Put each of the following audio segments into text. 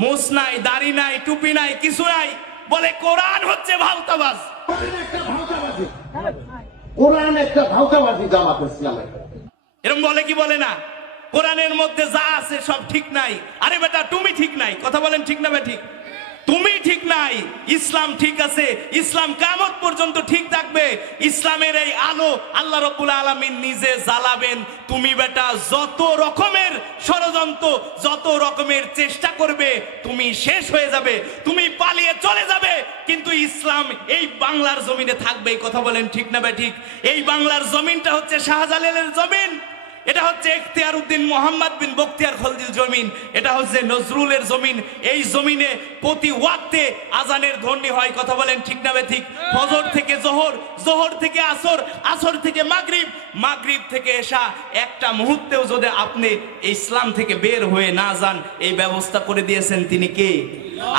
মুছ নাই, দাড়ি নাই, টুপি নাই, কিছু নাই, বলে কোরআন হচ্ছে ভাওতাবাজ। কোরআন একটা ভাওতাবাজি জামাত ইসলামের। এরকম বলে কি বলে না? কোরআনের মধ্যে যা আছে সব ঠিক নাই। আরে বেটা তুমি ঠিক নাই, কথা বলেন ঠিক না বে ঠিক? তুমি ঠিক নাই, ইসলাম ঠিক আছে। ইসলাম কিয়ামত পর্যন্ত ঠিক থাকবে। ইসলামের এই আলো আল্লাহ রাব্বুল আলামিন নিজে জ্বালাবেন। তুমি বেটা যত রকমের ষড়যন্ত্র, যত রকমের চেষ্টা করবে, তুমি শেষ হয়ে যাবে, তুমি পালিয়ে চলে যাবে, কিন্তু ইসলাম এই বাংলার জমিনে থাকবে। কথা বলেন ঠিক না বে ঠিক? এই বাংলার জমিনটা হচ্ছে শাহজালালের জমিন, এটা হচ্ছে ইখতিয়ার উদ্দিন মোহাম্মদ বিন বখতিয়ার খলজির জমিন, এটা হচ্ছে নজরুলের জমিন। এই জমিনে প্রতি ওয়াক্তে আজানের ধ্বনি হয়। কথা বলেন ঠিক না বে ঠিক? ফজর থেকে জোহর, জোহর থেকে আসর, আসর থেকে মাগরিব, মাগরিব থেকে এশা, একটা মুহূর্তেও যদি আপনি ইসলাম থেকে বের হয়ে না যান, এই ব্যবস্থা করে দিয়েছেন তিনি কে?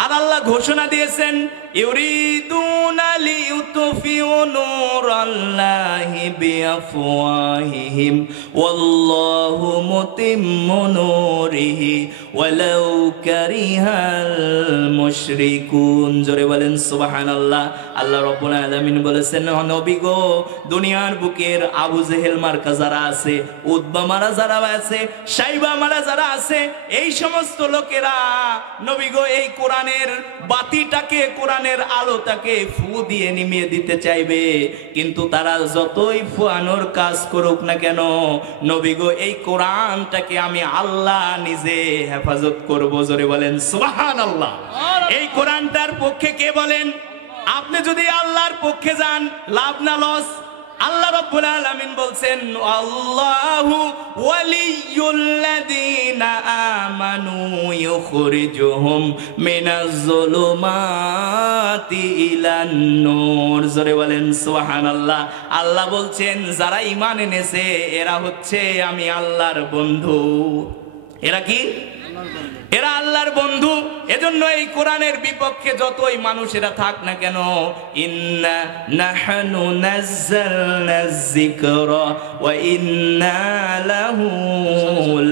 আর আল্লাহ ঘোষণা দিয়েছেন, ইউরিদুনা লিইউতফিউ নূরাল্লাহি বিআফওয়াহিহিম ওয়াল্লাহু মুতিম্মু নূরিহি ওয়ালাউ কারিহাল মুশরিকুন। জোরে বলেন সুবহানাল্লাহ। আল্লাহ রাব্বুল আলামিন বলেছেন, নবী গো, দুনিয়ার বুকের আবু জেহেল মার্কা যারা আছে, উতবা মারা যারা আছে, সাইবা মারা যারা আছে, এই সমস্ত লোকেরা নবী গো এই কোরআনের বাতিটাকে, কোরআনের আলোটাকে ফু দিয়ে নিমিয়ে দিতে চাইবে, কিন্তু তারা যতই ফুয়ানোর কাজ করুক না কেন, নবী গো এই কোরআনটাকে আমি আল্লাহ নিজে হেফাজত করব। জোরে বলেন সুবহানাল্লাহ। এই কোরআনটার পক্ষে কে বলেন? আপনি যদি আল্লাহর পক্ষে যান, লাভ না লস? আল্লাহ রাব্বুল আলামিন বলছেন, আল্লাহু ওয়ালিয়ুল্লাযীনা আমানু ইউখরিজুহুম মিনাজ যুলুমাতি ইলান নূর। জোরে বলেন সুবহানাল্লাহ। আল্লাহ বলছেন, যারা ঈমান এনেছে এরা হচ্ছে আমি আল্লাহর বন্ধু। এরা কি? এরা আল্লাহর বন্ধু। এজন্য এই কোরআনের বিপক্ষে যতই মানুষেরা থাক না কেন, ইন্না নাহনু নাযালনা যিকরা ওয়া ইন্না লাহু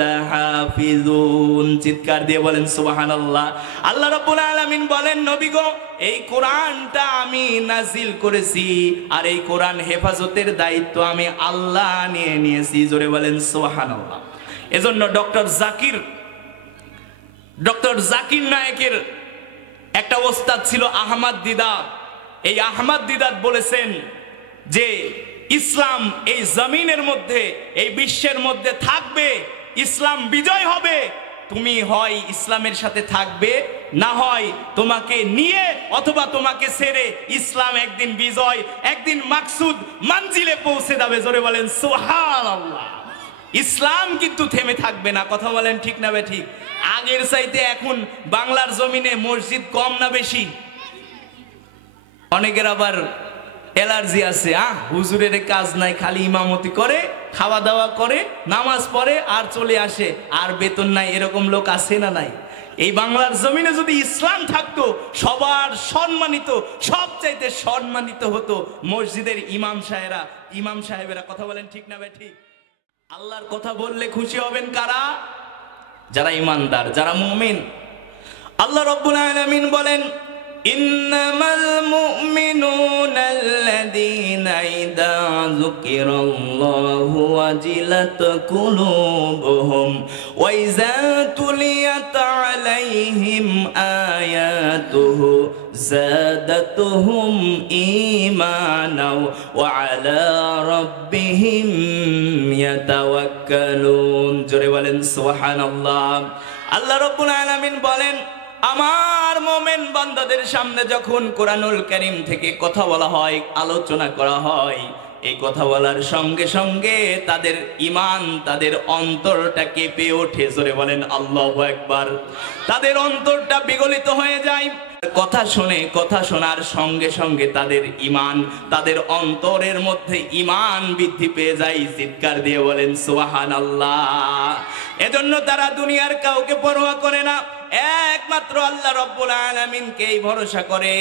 লাহাফিজুন। চিৎকার দিয়ে বলেন সুবহানাল্লাহ। আল্লাহ রাব্বুল আলামিন বলেন, নবী গো এই কোরআনটা আমি নাজিল করেছি, আর এই কোরআন হেফাজতের দায়িত্ব আমি আল্লাহ নিয়ে নিয়েছি। জোরে বলেন সুবহানাল্লাহ। এজন্য ডক্টর জাকির নায়েকের একটা ওস্তাদ ছিল আহমদ দিদাত। এই আহমদ দিদাত বলেছেন যে ইসলাম এই জমিনের মধ্যে, এই বিশ্বের মধ্যে থাকবে, ইসলাম বিজয় হবে। তুমি হয় ইসলামের সাথে থাকবে, না হয় তোমাকে নিয়ে অথবা তোমাকে ছেড়ে ইসলাম একদিন বিজয়, একদিন মাকসুদ মঞ্জিলে পৌঁছে যাবে। জোরে বলেন সুবহানাল্লাহ। ইসলাম কিন্তু থেমে থাকবে না। কথা বলেন ঠিক না বে ঠিক? আগের চাইতে এখন বাংলার জমিনে মসজিদ কম না বেশি? অনেকের আবার অ্যালার্জি আছে, হুজুরের কাজ নাই, খালি ইমামতি করে, খাওয়া দাওয়া করে, নামাজ পড়ে আর চলে আসে, আর বেতন নাই, এরকম লোক আছে না নাই? এই বাংলার জমিনে যদি ইসলাম থাকতো, সবার সম্মানিত, সবচাইতে সম্মানিত হতো মসজিদের ইমাম সাহেবেরা। কথা বলেন ঠিক না বে ঠিক? আল্লাহর কথা বললে খুশি হবেন কারা? যারা ঈমানদার, যারা মুমিন। আল্লাহ রাব্বুল আলামিন বলেন, ইন্নামাল মুমিনুনা আল্লাযীনা ইযা যুকিরাল্লাহু ওয়াজিলাত কুলুবুহুম ওয়া ইযা তুলিয়াত আলাইহিম আয়াতুহু যাদাতুহুম ঈমানাও ওয়া আলা রাব্বিহিম ইয়াতাওয়াক্কালুন। জোরে বলেন সুবহানাল্লাহ। আল্লাহ রাব্বুল আলামিন বলেন, আমার মুমিন বান্দাদের সামনে যখন কোরআনুল কারীম থেকে কথা বলা হয়, আলোচনা করা হয়, এই কথা বলার সঙ্গে সঙ্গে তাদের ঈমান, তাদের অন্তরটা কেঁপে ওঠে। জোরে বলেন আল্লাহু আকবার। তাদের অন্তরটা বিগলিত হয়ে যায়। কথা শোনার সঙ্গে সঙ্গে তাদের ঈমান, তাদের অন্তরের মধ্যে ঈমান বৃদ্ধি পেয়ে যায়। চিৎকার দিয়ে বলেন সুবহানাল্লাহ। এজন্য তারা দুনিয়ার কাউকে পরোয়া করে না, একমাত্র আল্লাহ রব্বুল আলামিনকেই ভরসা করে।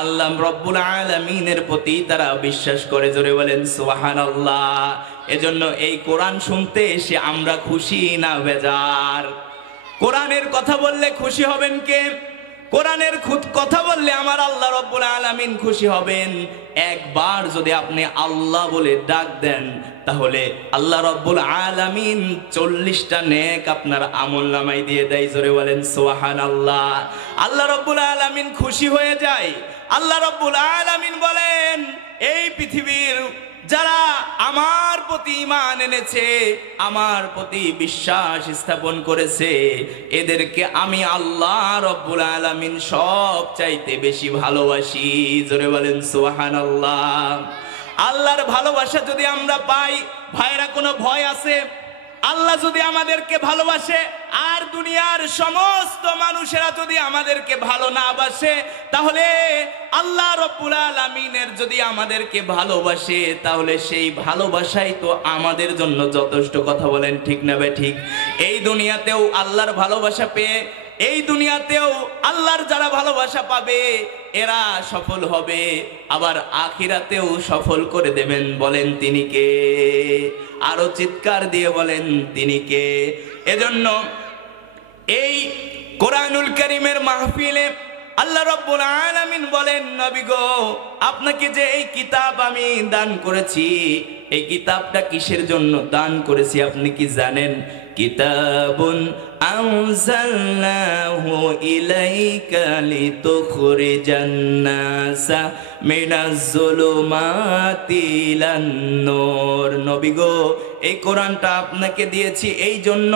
আল্লাহ রব্বুল আলামিনের প্রতি তারা বিশ্বাস করে। জোরে বলেন সুবহানাল্লাহ। এজন্য এই কোরআন শুনতে এসে আমরা খুশি না বেজার? কোরআনের কথা বললে খুশি হবেন কে? কোরআনের কথা বললে আমার আল্লাহ রব্বুল আলামিন খুশি হবেন। একবার যদি আপনি আল্লাহ বলে ডাক দেন, তাহলে আল্লাহ রব্বুল আলামিন 40টা নেক আপনার আমলনামায় দিয়ে দেয়। জোরে বলেন সুবহানাল্লাহ। আল্লাহ রব্বুল আলামিন খুশি হয়ে যায়। আল্লাহ রব্বুল আলামিন বলেন, এই পৃথিবীর যারা আমার প্রতি ঈমান এনেছে, আমার প্রতি বিশ্বাস স্থাপন করেছে, এদেরকে আমি আল্লাহ রব্বুল আলামিন সব চাইতে বেশি ভালোবাসি। জোরে বলেন সুবহানাল্লাহ। আল্লাহর ভালোবাসা যদি আমরা পাই, ভাইরা কোনো ভয় আছে? আল্লাহ যদি আমাদেরকে ভালোবাসে আর দুনিয়ার সমস্ত মানুষেরা যদি আমাদেরকে ভালো না বাসে, তাহলে আল্লাহ রব্বুল আলামিনের যদি আমাদেরকে ভালোবাসে, তাহলে সেই ভালোবাসাই তো আমাদের জন্য যথেষ্ট। কথা বলেন ঠিক না বে ঠিক? এই দুনিয়াতেও আল্লাহর ভালোবাসা পেয়ে, এই দুনিয়াতেও আল্লাহর যারা ভালোবাসা পাবে এরা সফল হবে, আবার আখিরাতেও সফল করে দেবেন। বলেন তিনি কে? আরো চিৎকার দিয়ে বলেন তিনি কে? এজন্য এই কোরআনুল কারীমের মাহফিলে আল্লাহ রাব্বুল আলামিন বলেন, নবী গো, আপনাকে যে এই কিতাব আমি দান করেছি, এই কিতাবটা কিসের জন্য দান করেছি আপনি কি জানেন? কিতাবুন আনজালনাহু ইলাইকা লিতুখরিজান নাসা মিনাজ যুলুমাতি ইলান নূর। নবী গো, এই কোরআনটা আপনাকে দিয়েছি এই জন্য,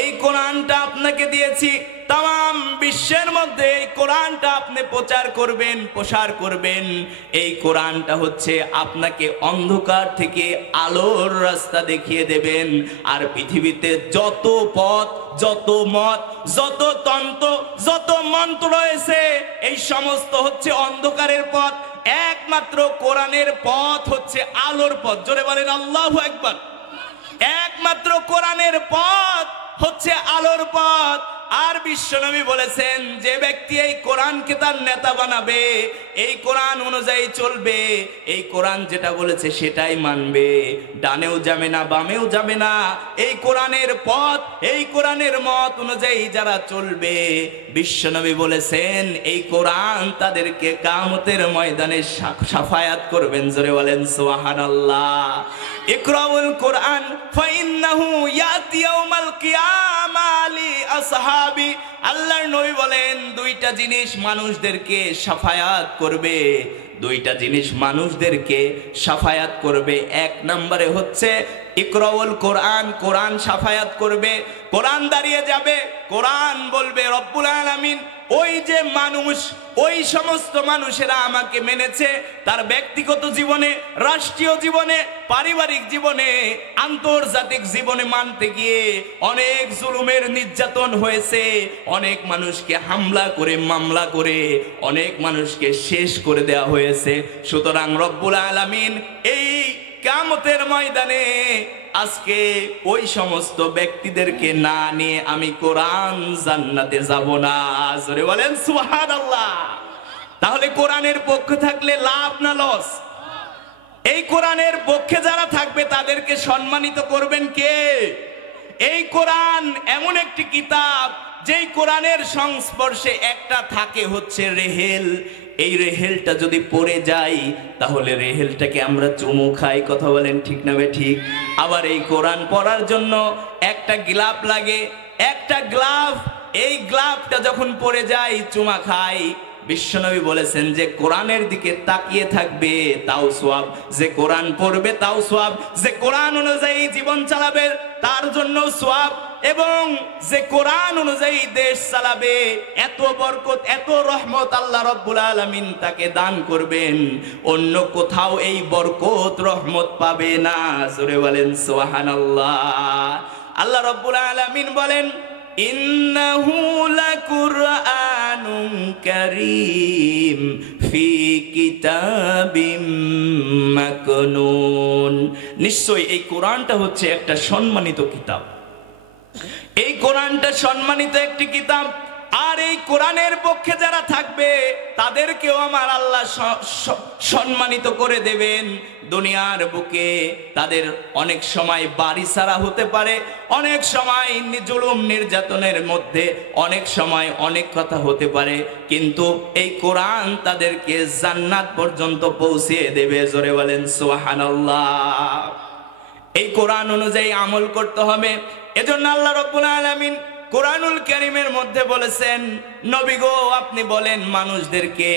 এই কোরআনটা আপনাকে দিয়েছি তাম বিশ্বের মধ্যে এই কোরআনটা আপনি প্রচার করবেন, প্রসার করবেন। এই কোরআনটা হচ্ছে আপনাকে অন্ধকার থেকে আলোর রাস্তা দেখিয়ে দেবেন। আর পৃথিবীতে যত পথ, যত মত, যত তন্ত্র, যত মন্ত্র রয়েছে, এই সমস্ত হচ্ছে অন্ধকারের পথ। একমাত্র কোরআনের পথ হচ্ছে আলোর পথ। জোরে বলেন আল্লাহু আকবার। একমাত্র কোরআনের পথ হচ্ছে আলোর পথ। আর বিশ্বনবী বলেছেন, যে ব্যক্তি এই কোরআনকে তার নেতা বানাবে, এই কোরআন অনুযায়ী চলবে, এই কোরআন যেটা বলেছে সেটাই মানবে, ডানেও যাবে না বামেও যাবে না, এই কোরআনের পথ, এই কোরআনের মত অনুযায়ী যারা চলবে, বিশ্বনবী বলেছেন এই কোরআন তাদেরকে কিয়ামতের ময়দানে শাফায়াত করবেন। জোরে বলেন সুবহানাল্লাহ। ইকরাউল কোরআন ফাইন্নাহু ইয়াতি ইয়াউমাল কিয়ামা লি আসহাবি। আল্লাহর নবী বলেন, দুইটা জিনিস মানুষদেরকে শাফায়াত করবে, দুইটা জিনিস মানুষদেরকে শাফায়াত করবে। এক নম্বরে হচ্ছে ইকরাউল কোরআন, কোরআন শাফায়াত করবে, কোরআন দাঁড়িয়ে যাবে, কোরআন বলবে রব্বুল আলামিন, ওই যে মানুষ, ওই সমস্ত মানুষেরা আমাকে মেনেছে, তার ব্যক্তিগত জীবনে, রাষ্ট্রীয় জীবনে, পারিবারিক জীবনে, আন্তর্জাতিক জীবনে মানতে গিয়ে অনেক জুলুমের নির্যাতন হয়েছে, অনেক মানুষকে হামলা করে, মামলা করে অনেক মানুষকে শেষ করে দেওয়া হয়েছে। সুতরাং রব্বুল আলামিন এই কিয়ামতের ময়দানে আজকে ওই সমস্ত ব্যক্তিদেরকে না নিয়ে আমি কোরআন জান্নাতে যাব না। জোরে বলেন সুবহানাল্লাহ। তাহলে কোরআনের পক্ষে থাকলে লাভ না লস? এই কোরআনের পক্ষে যারা থাকবে তাদেরকে সম্মানিত করবেন কে? এই কোরআন এমন একটি কিতাব, যেই কোরআনের সংস্পর্শে একটা থাকে হচ্ছে রেহেল। এই রেহেলটা যদি পড়ে যায়, তাহলে রেহেলটাকে আমরা চুমু খাই। কথা বলেন ঠিক না বে ঠিক? আবার এই কোরআন পড়ার জন্য একটা গ্লাভ লাগে, একটা গ্লাভ, এই গ্লাভটা যখন পড়ে যায় চুমা খাই। বিশ্বনবী বলেছেন, যে কোরআনের দিকে তাকিয়ে থাকবে তাও সওয়াব, যে কোরআন পড়বে তাও সওয়াব, যে কোরআন অনুযায়ী জীবন চালাবে তার জন্য সওয়াব, এবং যে কোরআন অনুযায়ী দেশ চালাবে এত বরকত, এত রহমত আল্লাহ রাব্বুল আলামিন তাকে দান করবেন। অন্য কোথাও এই বরকত রহমত পাবে না। জোরে বলেন সুবহানাল্লাহ। আল্লাহ রাব্বুল আলামিন বলেন, ইন্নাহু লাকুরআনুন কারীম ফি কিতাবিম মাকনুন। নিশ্চয়ই এই কোরআনটা হচ্ছে একটা সম্মানিত কিতাব। এই কোরআনটা সম্মানিত একটি কিতাব। আর এই কোরআনের পক্ষে যারা থাকবে তাদেরকেও আমার আল্লাহ সম্মানিত করে দেবেন। দুনিয়ার বুকে তাদের অনেক সময় বাড়ি ছাড়া হতে পারে, অনেক সময় জুলুম নির্যাতনের মধ্যে, অনেক সময় অনেক কথা হতে পারে, কিন্তু এই কোরআন তাদেরকে জান্নাত পর্যন্ত পৌঁছে দেবে। জোরে বলেন সুবহানাল্লাহ। এই কোরআন অনুযায়ী আমল করতে হবে। এজন্য আল্লাহ রাব্বুল আলামিন কোরআনুল কারীমের মধ্যে বলেছেন, নবী গো আপনি বলেন মানুষদেরকে,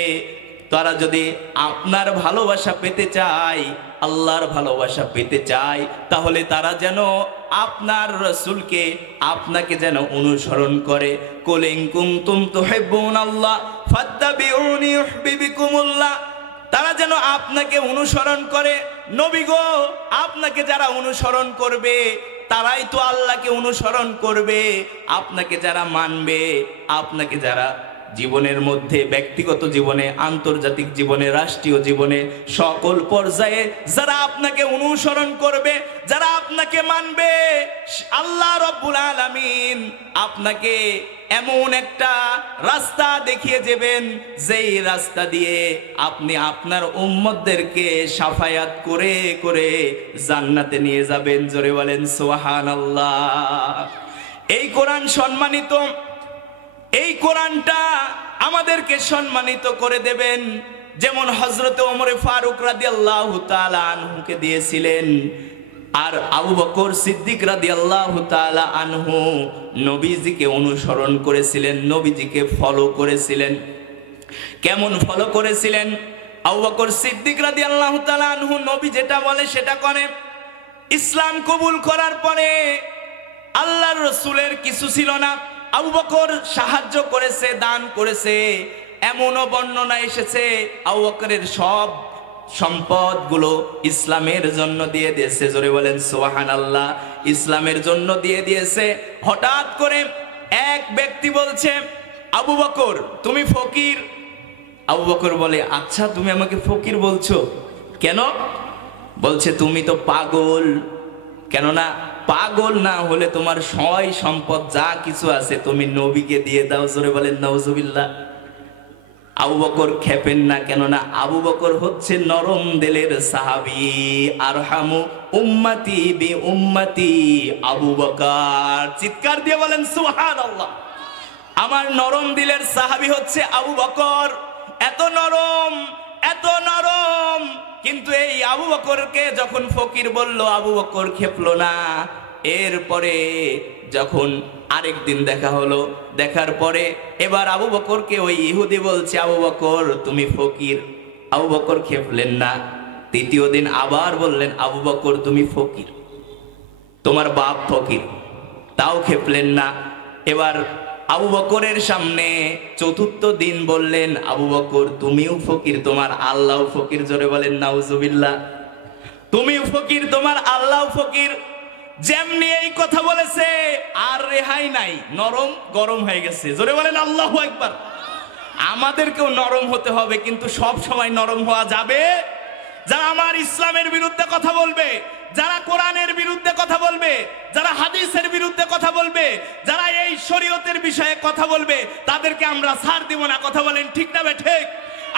তারা যদি আপনার ভালোবাসা পেতে চায়, আল্লাহর ভালোবাসা পেতে চায়, তাহলে তারা যেন আপনার রাসূলকে, আপনাকে যেন অনুসরণ করে। কুল ইন কুনতুম তুহিব্বুনাল্লাহ ফাত্তাবিউনি ইউহিব্বুকুমুল্লাহ। তারা যেন আপনাকে অনুসরণ করে। নবী গো আপনাকে যারা অনুসরণ করবে তারাই তো আল্লাহকে অনুসরণ করবে। আপনাকে যারা মানবে, আপনাকে যারা জীবনের মধ্যে, ব্যক্তিগত জীবনে, আন্তর্জাতিক জীবনে, রাষ্ট্রীয় জীবনে, সকল পর্যায়ে যারা আপনাকে অনুসরণ করবে, যারা আপনাকে মানবে, আল্লাহ রাব্বুল আলামিন আপনাকে এমন একটা রাস্তা দেখিয়ে যাবেন, যেই রাস্তা দিয়ে আপনি আপনার উম্মতদেরকে শাফায়াত করে করে জান্নাতে নিয়ে যাবেন। জোরে বলেন সুবহানাল্লাহ। এই কোরআন সম্মানিত, এই কোরআনটা আমাদেরকে সম্মানিত করে দেবেন। যেমন হযরতে ওমর ফারুক রাদিয়াল্লাহু তাআলা আনহুকে দিয়েছিলেন, আর আবু বকর সিদ্দিক রাদিয়াল্লাহু তাআলা আনহু নবীজিকে অনুসরণ করেছিলেন, নবীজিকে ফলো করেছিলেন। কেমন ফলো করেছিলেন? আবু বকর সিদ্দিক রাদিয়াল্লাহু তাআলা আনহু নবী যেটা বলে সেটা করে। ইসলাম কবুল করার পরে আল্লাহর রাসূলের কিছু ছিল না, আবু বকর সাহায্য করেছে, দান করেছে। এমনও বর্ণনা এসেছে আবু বকরের সব সম্পদগুলো ইসলামের জন্য দিয়ে দিয়েছে। জোরে বলেন সুবহানাল্লাহ। ইসলামের জন্য দিয়ে দিয়েছে। হঠাৎ করে এক ব্যক্তি বলছে, আবু বকর তুমি ফকির। আবু বকর বলে, আচ্ছা তুমি আমাকে ফকির বলছো কেন? বলছে তুমি তো পাগল। কেননা পাগল না হলে তোমার সয় সম্পদ যা কিছু আছে তুমি নবীকে দিয়ে দাও। জোরে বলেন নাউজুবিল্লাহ। আবু বকর খেপেন না, কেননা আবু বকর হচ্ছে নরম দিলের সাহাবী। আরহামু উম্মতি বি উম্মতি আবু বকর। চিৎকার দিয়ে বলেন সুবহানাল্লাহ। আমার নরম দিলের সাহাবী হচ্ছে আবু বকর। এত নরম, এত নরম। কিন্তু এই আবু বকরকে যখন ফকির বলল, আবু বকর খেপলো না। এরপরে যখন আরেকদিন দেখা হলো, দেখার পরে এবার আবু বকরকে ওই ইহুদি বলছে, আবু বকর তুমি ফকির। আবু বকর খেপলেন না। তৃতীয় দিন আবার বললেন, আবু বকর তুমি ফকির, তোমার বাপ ফকির। তাও খেপলেন না। এবার আবু বকরের সামনে চতুর্থ দিন বললেন, আবু বকর তুমিও ফকির, তোমার আল্লাহ ফকির। জোরে বলেন নাউজুবিল্লাহ। তুমিও ফকির, তোমার আল্লাহ ফকির। যেমনি এই কথা বলেছে আর রেহাই নাই, নরম গরম হয়ে গেছে। জোরে বলেন আল্লাহু আকবার। আমাদেরকেও নরম হতে হবে, কিন্তু সব সময় নরম হওয়া যাবে। যারা আমার ইসলামের বিরুদ্ধে কথা বলবে, যারা কোরআনের বিরুদ্ধে কথা বলবে, যারা হাদিসের বিরুদ্ধে কথা বলবে, যারা এই শরীয়তের বিষয়ে কথা বলবে, তাদেরকে আমরা ছাড় দিব না। কথা বলেন ঠিক না ঠিক?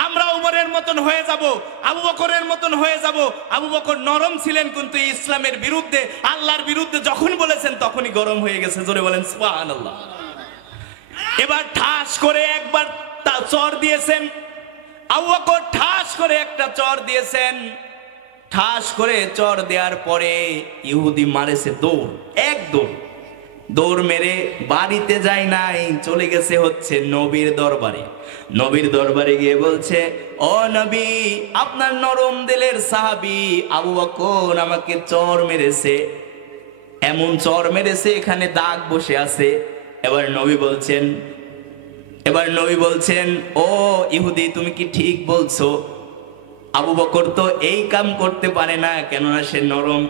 আমরা উমরের মতন হয়ে যাব, আবু বকরের মতন হয়ে যাব। আবু বকর নরম ছিলেন, কিন্তু ইসলামের বিরুদ্ধে, আল্লাহর বিরুদ্ধে যখন বলেছেন তখনই গরম হয়ে গেছে। জোরে বলেন সুবহানাল্লাহ। এবার ঠাস করে একবার চর দিয়েছেন আবু বকর, ঠাস করে একটা চর দিয়েছেন। ঠাস করে চর দেওয়ার পরে ইহুদি মারেছে দৌড়, এক দৌড়। দৌড় মেরে বাড়িতে যায় নাই, চলে গেছে হচ্ছে নবীর দরবারে। নবীর দরবারে গিয়ে বলছে, ও নবী, আপনার নরম দিলের সাহাবী আবু বকর আমাকে চর মেরেছে, এমন চর মেরেছে এখানে দাগ বসে আছে। এবার নবী বলছেন, ও ইহুদি তুমি কি ঠিক বলছো? আবু বকর তো এই কাম করতে পারে না, কেননা সে নরম।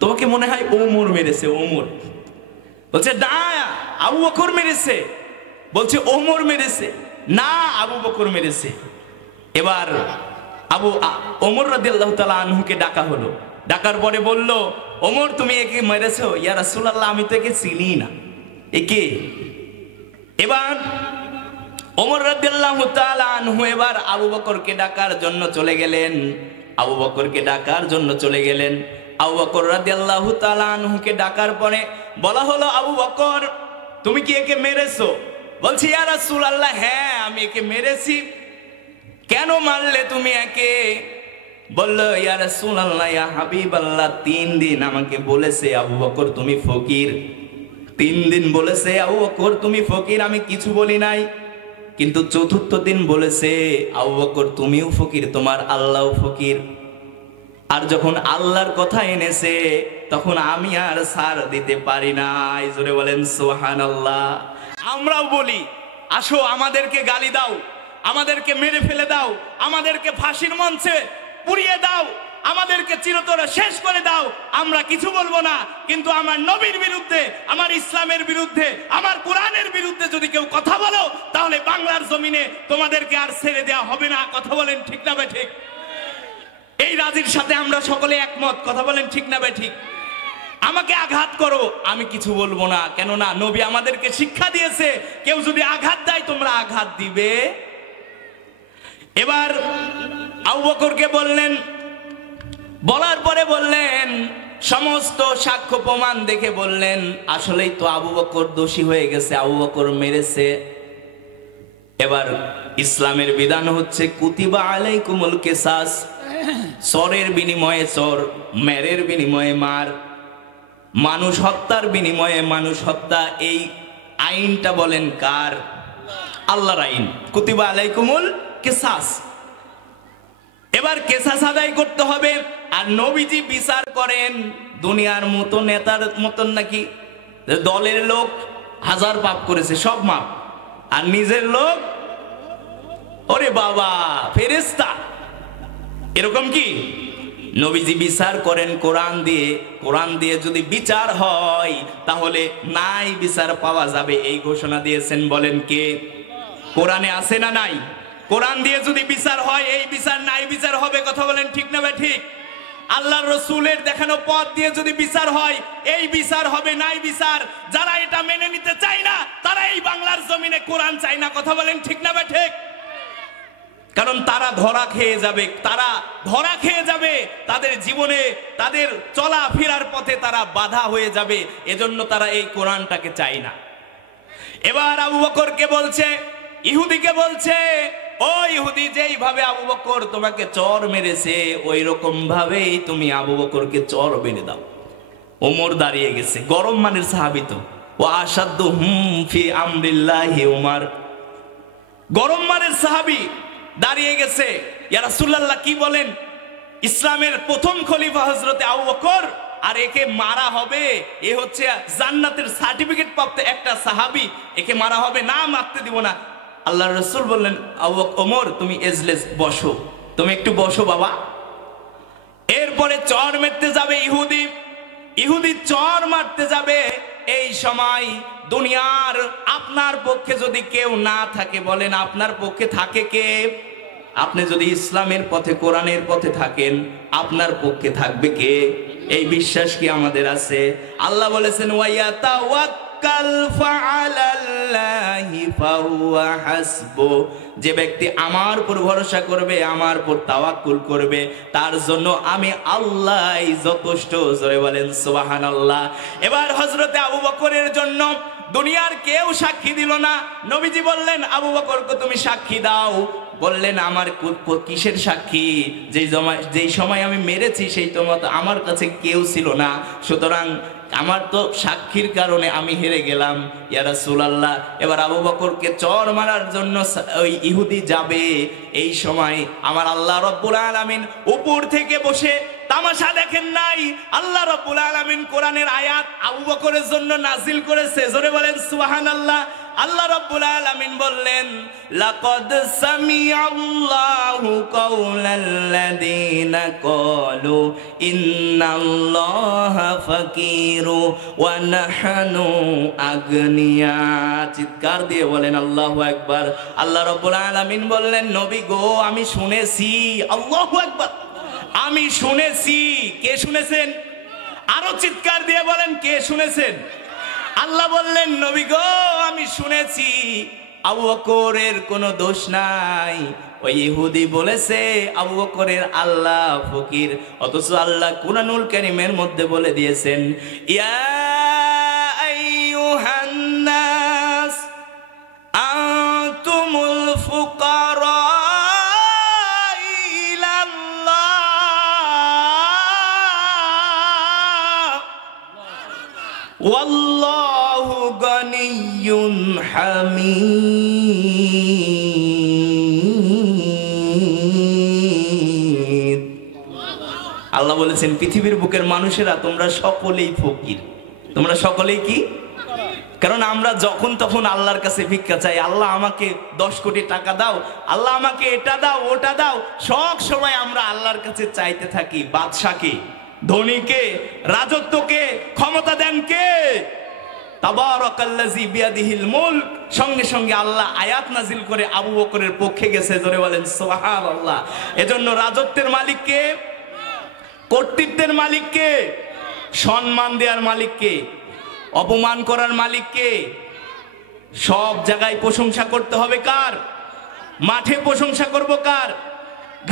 তোমাকে মনে হয় ওমর মেরেছে। ওমর বলছে না, আবু বকর মেরেছে। বলছে ওমর মেরেছে। না, আবু বকর মেরেছে। এবার ওমর রাদিয়াল্লাহু তাআলা আনহুকে ডাকা হলো। ডাকার পরে বলল, ওমর তুমি একে মেরেছো? ইয়া রাসূলুল্লাহ আমি তো একে চিনি না। একে? এবার ওমর রাদিয়াল্লাহু তাআলা আনহু এবার আবু বকরকে ডাকার জন্য চলে গেলেন। আবু বকরকে ডাকার জন্য চলে গেলেন। আবু বকর রাদিয়াল্লাহু তাআলা আনহুকে ডাকার পরে বলা হলো, আবু বকর তুমি কি একে মেরেছো? বলছি ইয়া রাসূলুল্লাহ, হ্যাঁ আমি একে মেরেছি। কেন মারলে তুমি একে? বললো, ইয়া রাসূলুল্লাহ, ইয়া হাবিবাল্লাহ, 3 দিন আমাকে বলেছে আবু বকর তুমি ফকির। 3 দিন বলেছে আবু বকর তুমি ফকির, আমি কিছু বলি নাই। কিন্তু চতুর্থ দিন বলেছে আবু বকর তুমিও ফকির, তোমার আল্লাহও ফকির। আর যখন আল্লাহর কথা এনেছে তখন আমি আর ছাড় দিতে পারি নাই। জোরে বলেন সুবহানাল্লাহ। আমরাও বলি, আসো আমাদেরকে গালি দাও, আমাদেরকে মেরে ফেলে দাও, আমাদেরকে ফাঁসির মঞ্চে পুড়িয়ে দাও, আমাদেরকে চিরতরে শেষ করে দাও, আমরা কিছু বলবো না। কিন্তু আমার নবীর বিরুদ্ধে, আমার ইসলামের বিরুদ্ধে, আমার কোরআনের বিরুদ্ধে যদি কেউ কথা বলো, তাহলে বাংলার জমিনে তোমাদেরকে আর ছেড়ে দেওয়া হবে না। কথা বলেন ঠিক না বে ঠিক? এই রাজির সাথে আমরা সকলে একমত। কথা বলেন ঠিক না বে ঠিক? আমাকে আঘাত করো, আমি কিছু বলবো না। কেননা নবী আমাদেরকে শিক্ষা দিয়েছে, কেউ যদি আঘাত দেয় তোমরা আঘাত দিবে। এবার আবু বকরকে বললেন, বলার পরে বললেন, সমস্ত সাক্ষ্য প্রমাণ দেখে বললেন আসলেই তো আবু বকর দোষী হয়ে গেছে, আবু বকর মেরেছে। এবার ইসলামের বিধান হচ্ছে কুতিবা আলাইকুমুল কিসাস, চরের বিনিময়ে চর, মেরের বিনিময়ে মার, মানুষ হত্যার বিনিময়ে মানুষ হত্যা। এই আইনটা বলেন কার? আল্লাহর আইন। কুতিবা আলাইকুমুল কিসাস। এবার কেসাস আদায় করতে হবে। আর নবীজি বিচার করেন দুনিয়ার মতো নেতার মতন নাকি, দলের লোক 1000 পাপ করেছে সব মাপ, আর নিজের লোক ওরে বাবা ফেরেশতা, এরকম কি? নবীজি বিচার করেন কোরআন দিয়ে। কোরআন দিয়ে যদি বিচার হয় তাহলে নাই বিচার পাওয়া যাবে, এই ঘোষণা দিয়েছেন। বলেন কে? কোরআনে আছে না নাই? কোরআন দিয়ে যদি বিচার হয়, এই বিচার নাই বিচার হবে। কথা বলেন ঠিক না ভাই ঠিক? আল্লাহর রাসূলের দেখানো পথ দিয়ে যদি বিচার হয়, এই বিচার হবে, নাই বিচার। যারা এটা মেনে নিতে চায় না তারা এই বাংলার জমিনে কোরআন চায় না। কথা বলেন ঠিক না ভাই ঠিক? কারণ তারা ধরা খেয়ে যাবে, তারা ধরা খেয়ে যাবে, তাদের জীবনে তাদের চলা ফেরার পথে তারা বাধা হয়ে যাবে, এজন্য তারা এই কোরআনটাকে চায় না। এবার আবু বকরকে বলছে, ইহুদিকে বলছে, ও ইহুদি, যেইভাবে আবু বকর তোমাকে চর মেরেছে ওই রকম ভাবেই তুমি আবু বকরকে চর মেরে দাও। ওমর দাঁড়িয়ে গেছে, গরম মানের সাহাবী তো, ও আসাদ্দু ফি আমরিল্লাহি উমর, গরম মানের সাহাবী দাঁড়িয়ে গেছে। ইয়া রাসূলুল্লাহ কি বলেন? ইসলামের প্রথম খলিফা হযরতে আবু বকর, আর একে মারা হবে, এ হচ্ছে জান্নাতের সার্টিফিকেট প্রাপ্ত একটা সাহাবী, একে মারা হবে না, মারতে দিব না। আল্লাহর রাসূল বললেন, ওমর তুমি এজলেস, বসো, তুমি একটু বসো বাবা। এরপরে চর মারতে যাবে ইহুদি, ইহুদি চর মারতে যাবে। এই সময় দুনিয়ার আপনার পক্ষে যদি কেউ না থাকে, বলেন আপনার পক্ষে থাকে কে? আপনি যদি ইসলামের পথে, কোরআনের পথে থাকেন, আপনার পক্ষে থাকবে কে? এই বিশ্বাস কি আমাদের আছে? আল্লাহ বলেছেন, ওয়ায়াতাওয়াক্কাল ফাআলাল্লাহি ফাহুয়া হাসবু, যে ব্যক্তি আমার উপর ভরসা করবে, আমার উপর তাওয়াক্কুল করবে, তার জন্য আমি আল্লাহই যথেষ্ট। জোরে বলেন সুবহানাল্লাহ। এবার হযরতে আবু বকরের জন্য দুনিয়ার কেউ সাক্ষী দিল না। নবীজি বললেন, আবু বকরকে তুমি সাক্ষী দাও। বললেন, আমার কিসের সাক্ষী? যেই সময় আমি মেরেছি সেই সময় আমার কাছে কেউ ছিল না, সুতরাং আমার তো সাক্ষীর কারণে আমি হেরে গেলাম। ইয়া রাসূলুল্লাহ, এবার আবু বকরকে চর মারার জন্য ওই ইহুদি যাবে। এই সময় আমার আল্লাহ রাব্বুল আলামিন উপর থেকে বসে তামাশা দেখেন নাই। আল্লাহ রাব্বুল আলামিন কোরআনের আয়াত আবু বকরের জন্য নাজিল করেছে। জোরে বলেন সুবহানাল্লাহ। আল্লাহ রাব্বুল আলামিন বললেন, লাকাদ সামিআল্লাহু কাওলাল্লাযীনা ক্বালু ইন্নাল্লাহা ফাকীরু ওয়া নাহনু আগনিয়া। চিৎকার দিয়ে বলেন আল্লাহু আকবার। আল্লাহ রাব্বুল আলামিন বললেন, নবী গো আমি শুনেছি। আল্লাহু আকবার, আমি শুনেছি। কে শুনেছেন? আরো চিৎকার দিয়ে বলেন কে শুনেছেন? আল্লাহ বললেন, নবী গো আমি শুনেছি আবু বকরের কোনো দোষ নাই। ওই ইহুদি বলেছে আবু বকরের আল্লাহ ফকির, অথচ আল্লাহ কুরআনুল কারীমের মধ্যে বলে দিয়েছেন, ইয়া আইয়ুহান নাস আনতুমুল ফুকারা ওয়াল্লাহু গানিয়্যুন হামিদ। আল্লাহ বলেছেন পৃথিবীর বুকের মানুষেরা তোমরা সকলেই ফকির, তোমরা সকলেই কি? কারণ আমরা যখন তখন আল্লাহর কাছে ভিক্ষা চাই, আল্লাহ আমাকে 10 কোটি টাকা দাও, আল্লাহ আমাকে এটা দাও ওটা দাও, সব সময় আমরা আল্লাহর কাছে চাইতে থাকি। বাদশাকে, ধনীকে, রাজত্বকে, ক্ষমতা দেন কে? তাবারাকাল্লাযী বিয়াদিহিল মুলক। সঙ্গে সঙ্গে আল্লাহ আয়াত নাজিল করে আবু বকরের পক্ষে গেছে, জোরে বলেন সুবহানাল্লাহ। এজন্য রাজত্বের মালিক কে? কর্তৃত্বের মালিক কে? সম্মান দেওয়ার মালিক কে? অপমান করার মালিক কে? সব জায়গায় প্রশংসা করতে হবে কার? মাঠে প্রশংসা করব কার?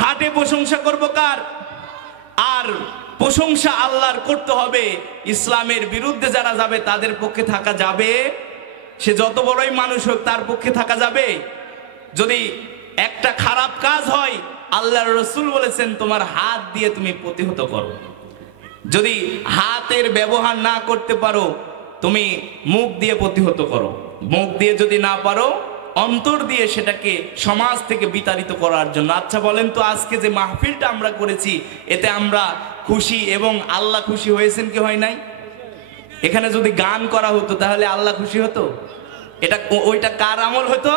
ঘাটে প্রশংসা করব কার? আর প্রশংসা আল্লাহর করতে হবে। ইসলামের বিরুদ্ধে যারা যাবে তাদের পক্ষে থাকা যাবে? সে যত বড়ই মানুষ হোক তার পক্ষে থাকা যাবে? যদি একটা খারাপ কাজ হয়, আল্লাহর রাসূল বলেছেন তোমার হাত দিয়ে তুমি প্রতিহত করো। যদি হাতের ব্যবহার না করতে পারো, তুমি মুখ দিয়ে প্রতিহত করো। মুখ দিয়ে যদি না পারো, অন্তর দিয়ে সেটাকে সমাজ থেকে বিতাড়িত করার জন্য। আচ্ছা বলেন তো, আজকে যে মাহফিলটা আমরা করেছি এতে আমরা খুশি এবং আল্লাহ খুশি হয়েছেন কি হয় নাই? এখানে যদি গান করা হতো তাহলে আল্লাহ খুশি হতো? ওইটা কার আমল হতো?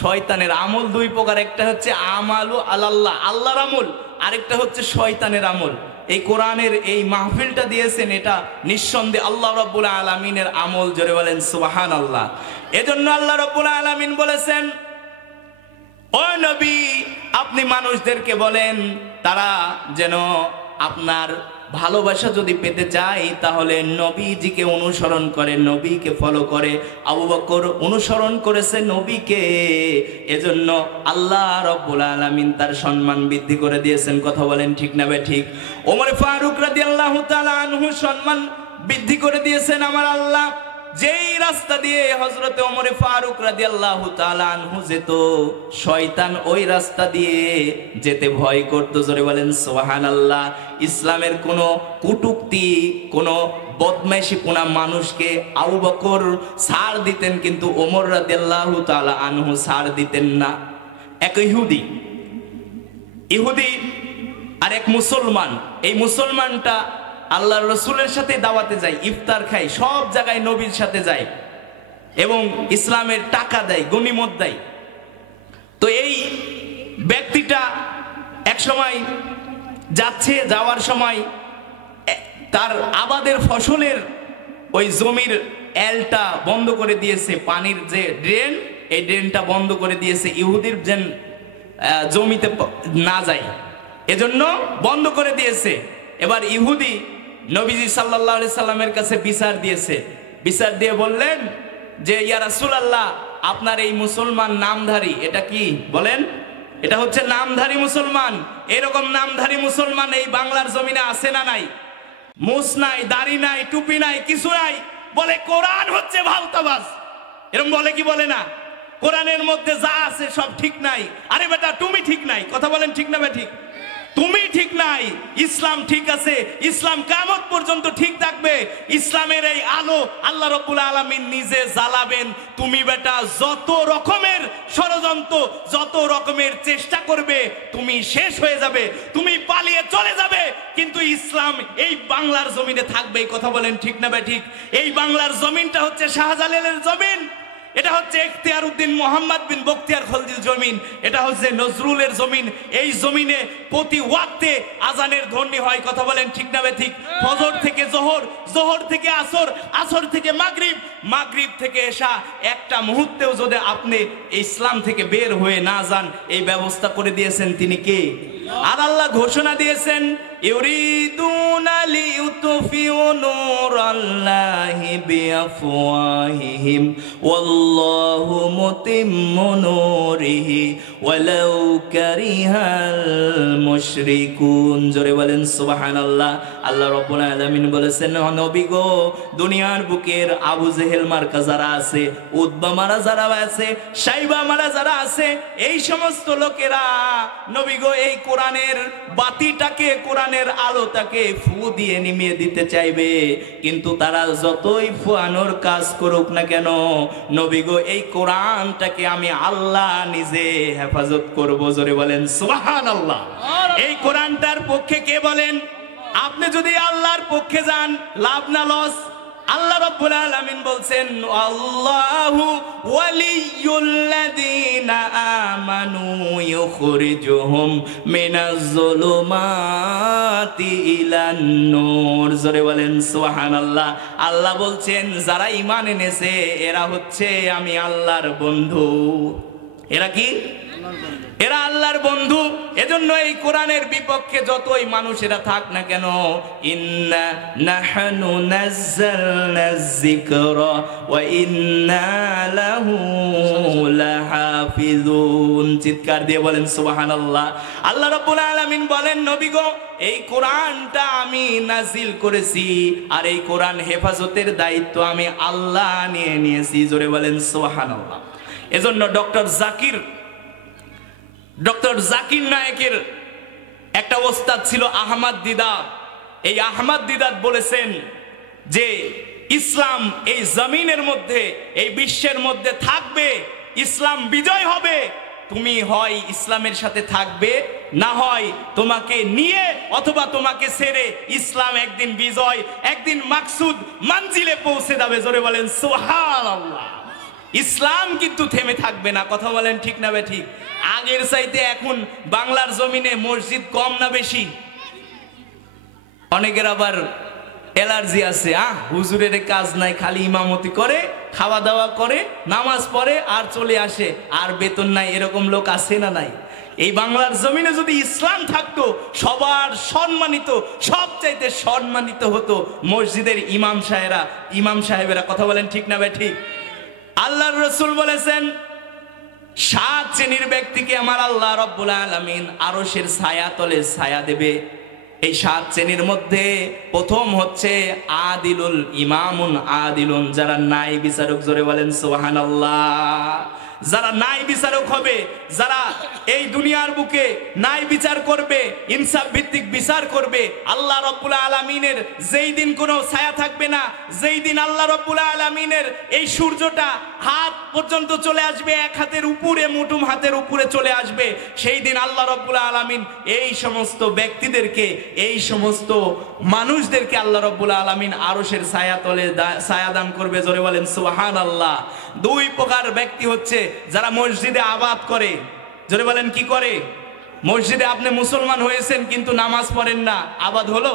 শয়তানের আমল। দুই প্রকার, একটা হচ্ছে আমালু আলাল্লাহ, আল্লাহর আমল, আরেকটা হচ্ছে শয়তানের আমল। এই কোরআনের এই মাহফিলটা দিয়েছেন, এটা নিঃসন্দেহে আল্লাহ রাব্বুল আলামিনের আমল। জোরে বলেন সুবহানাল্লাহ। এজন্য আল্লাহ রাব্বুল আলামিন বলেছেন, ও নবী আপনি মানুষদেরকে বলেন তারা যেন আপনার ভালোবাসা যদি পেতে চায় তাহলে নবীজিকে অনুসরণ করে, নবীকে ফলো করে। আবু বকর অনুসরণ করেছে নবীকে, এজন্য আল্লাহ রাব্বুল আলামিন তার সম্মান বৃদ্ধি করে দিয়েছেন। কথা বলেন ঠিক না ঠিক? ওমর ফারুক রাদিয়াল্লাহু তাআলা আনহু সম্মান বৃদ্ধি করে দিয়েছেন আমার আল্লাহ। যেই রাস্তা দিয়ে হযরতে ওমর ফারুক রাদিয়াল্লাহু তাআলা আনহু যেত, শয়তান ওই রাস্তা দিয়ে যেতে ভয় করত। জোরে বলেন সুবহানাল্লাহ। ইসলামের কোনো কটূক্তি, কোনো বদমাইশি কোনা মানুষকে আবু বকর ছাড় দিতেন, কিন্তু ওমর রাদিয়াল্লাহু তাআলা আনহু ছাড় দিতেন না। এক ইহুদি আর এক মুসলমান, এই মুসলমানটা আল্লাহর রাসূলের সাথে দাওয়াতে যায়, ইফতার খায়, সব জায়গায় নবীর সাথে যায় এবং ইসলামের টাকা দেয়, গনিমত দেয়। তো এই ব্যক্তিটা এক সময় যাচ্ছে, যাওয়ার সময় তার আবাদের ফসলের ওই জমির এলটা বন্ধ করে দিয়েছে, পানির যে ড্রেন, এই ড্রেনটা বন্ধ করে দিয়েছে, ইহুদির যেন জমিতে না যায় এজন্য বন্ধ করে দিয়েছে। এবার ইহুদি নবীজি সাল্লাল্লাহু আলাইহি সাল্লামের কাছে বিচার দিয়েছে। বিচার দিয়ে বললেন যে ইয়া রাসূলুল্লাহ, আপনার এই মুসলমান নামধারী, এটা কি বলেন? এটা হচ্ছে নামধারী মুসলমান। এরকম নামধারী মুসলমান এই বাংলার জমিনে আছে না নাই? মুছ নাই, দাড়ি নাই, টুপি নাই, কিছু নাই। বলে কোরআন হচ্ছে ভাওতাবাজ। এরকম বলে কি বলে না? কোরআনের মধ্যে যা আছে সব ঠিক নাই। আরে বেটা তুমি ঠিক নাই। কথা বলেন ঠিক না ঠিক? তুমি ঠিক নাই, ইসলাম ঠিক আছে। ইসলাম কিয়ামত পর্যন্ত ঠিক থাকবে। ইসলামের এই আলো আল্লাহ রাব্বুল আলামিন নিজে জ্বালাবেন। তুমি বেটা যত রকমের ষড়যন্ত্র, যত রকমের চেষ্টা করবে, তুমি শেষ হয়ে যাবে, তুমি পালিয়ে চলে যাবে, কিন্তু ইসলাম এই বাংলার জমিনে থাকবে। কথা বলেন ঠিক না ঠিক? এই বাংলার জমিনটা হচ্ছে শাহজালালের জমিন, এটা হচ্ছে ইখতিয়ার উদ্দিন মোহাম্মদ বিন বখতিয়ার খলজির জমিন, এটা হচ্ছে নজরুলের জমিন। এই জমিনে প্রতি ওয়াক্তে আজানের ধ্বনি হয়। কথা বলেন ঠিক না ঠিক? ফজর থেকে জোহর, জোহর থেকে আসর, আসর থেকে মাগরিব, মাগরিব থেকে এশা। একটা মুহূর্তেও যদি আপনি ইসলাম থেকে বের হয়ে না যান, এই ব্যবস্থা করে দিয়েছেন তিনি কে? আর আল্লাহ ঘোষণা দিয়েছেন ইউরিদুনা লিইউতফিউ নূরাল্লাহি বিআফওয়াহিহিম ওয়াল্লাহু মুতিম্মু নূরিহি ওয়ালাউ কারিহাল মুশরিকুন। জোরে বলেন সুবহানাল্লাহ। আল্লাহ রাব্বুল আলামিন বলেছেন, নবী গো, দুনিয়ার বুকের আবু জেহেল মার্কা যারা আছে, উতবা মারা যারা আছে, সাইবা মারা যারা আছে, এই সমস্ত লোকেরা নবী গো এই কোরআনের বাতিটাকে, কোরআনের আলোটাকে ফু দিয়ে নিমিয়ে দিতে চাইবে, কিন্তু তারা যতই ফুয়ানোর কাজ করুক না কেন, নবী গো এই কোরআনটাকে আমি আল্লাহ নিজে হেফাজত করব। জোরে বলেন সুবহানাল্লাহ। এই কোরআনটার পক্ষে কে বলেন? আপনি যদি আল্লাহর পক্ষে যান, লাভ না লস? আল্লাহ রাব্বুল আলামিন বলছেন, আল্লাহু ওয়ালিয়ুল্লাযীনা আমানু ইউখরিজুহুম মিনাজ যুলুমাতি ইলান নূর। জোরে বলেন সুবহানাল্লাহ। আল্লাহ বলছেন, যারা ঈমান এনেছে এরা হচ্ছে আমি আল্লাহর বন্ধু। এরা কি? এরা আল্লাহর বন্ধু। এজন্য এই কোরআনের বিপক্ষে যতই মানুষেরা থাক না কেন, ইন্না নাহনু নাযালনায যিকরা ওয়া ইন্না লাহু লাহাফিজুন। চিৎকার দিয়ে বলেন সুবহানাল্লাহ। আল্লাহ রাব্বুল আলামিন বলেন, নবী গো এই কোরআনটা আমি নাজিল করেছি, আর এই কোরআন হেফাজতের দায়িত্ব আমি আল্লাহ নিয়ে নিয়েছি। জোরে বলেন সুবহানাল্লাহ। এজন্য ডক্টর জাকির নায়েকের একটা ওস্তাদ ছিল আহমদ দিদাত। এই আহমদ দিদাত বলেছেন যে ইসলাম এই জমিনের মধ্যে, এই বিশ্বের মধ্যে থাকবে, ইসলাম বিজয় হবে। তুমি হয় ইসলামের সাথে থাকবে, না হয় তোমাকে নিয়ে অথবা তোমাকে ছেড়ে ইসলাম একদিন বিজয়, একদিন মাকসুদ মঞ্জিলে পৌঁছে যাবে। জোরে বলেন সুবহানাল্লাহ। ইসলাম কিন্তু থেমে থাকবে না। কথা বলেন ঠিক না বে ঠিক? আগের চাইতে এখন বাংলার জমিনে মসজিদ কম না বেশি? অনেকের আবার অ্যালার্জি আছে, হুজুরের কাজ নাই, খালি ইমামতি করে, খাওয়া দাওয়া করে, নামাজ পড়ে আর চলে আসে, আর বেতন নাই, এরকম লোক আছে না নাই? এই বাংলার জমিনে যদি ইসলাম থাকতো, সবার সম্মানিত, সবচাইতে সম্মানিত হতো মসজিদের ইমাম সাহেবেরা। কথা বলেন ঠিক না বে ঠিক? আল্লাহর রাসূল বলেছেন, 7 শ্রেণীর ব্যক্তিকে আমার আল্লাহ রাব্বুল আলামিন আরশের ছায়া তলে ছায়া দেবে। এই 7 শ্রেণীর মধ্যে প্রথম হচ্ছে আদিলুল ইমামুন আদিলুন, যারা ন্যায় বিচারক। জোরে বলেন সুবহানাল্লাহ। যারা ন্যায় বিচারক হবে, যারা এই দুনিয়ার বুকে ন্যায় বিচার করবে, ইনসাফ ভিত্তিক বিচার করবে। আল্লাহ রাব্বুল আলামিনের যেই দিন কোনো ছায়া থাকবে না, যেই দিন আল্লাহ রাব্বুল আলামিনের এই সূর্যটা হাত পর্যন্ত চলে আসবে, এক হাতের উপরে, মুঠুম হাতের উপরে চলে আসবে, সেই দিন আল্লাহ রাব্বুল আলামিন এই সমস্ত ব্যক্তিদেরকে, এই সমস্ত মানুষদেরকে আল্লাহ রাব্বুল আলামিন আরশের ছায়া তলে ছায়া দান করবে। জোরে বলেন সুবহানাল্লাহ। 2 প্রকার ব্যক্তি হচ্ছে যারা মসজিদে আবাদ করে। জোরে বলেন কি করে? মসজিদে আপনি মুসলমান হয়েছেন কিন্তু নামাজ পড়েন না, আবাদ হলো?